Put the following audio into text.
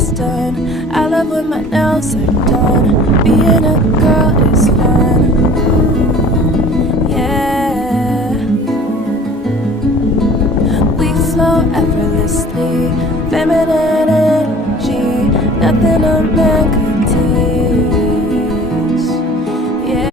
is done. I love when my nails are done. Being a girl is fun. Yeah. We flow effortlessly, feminine energy, nothing a man could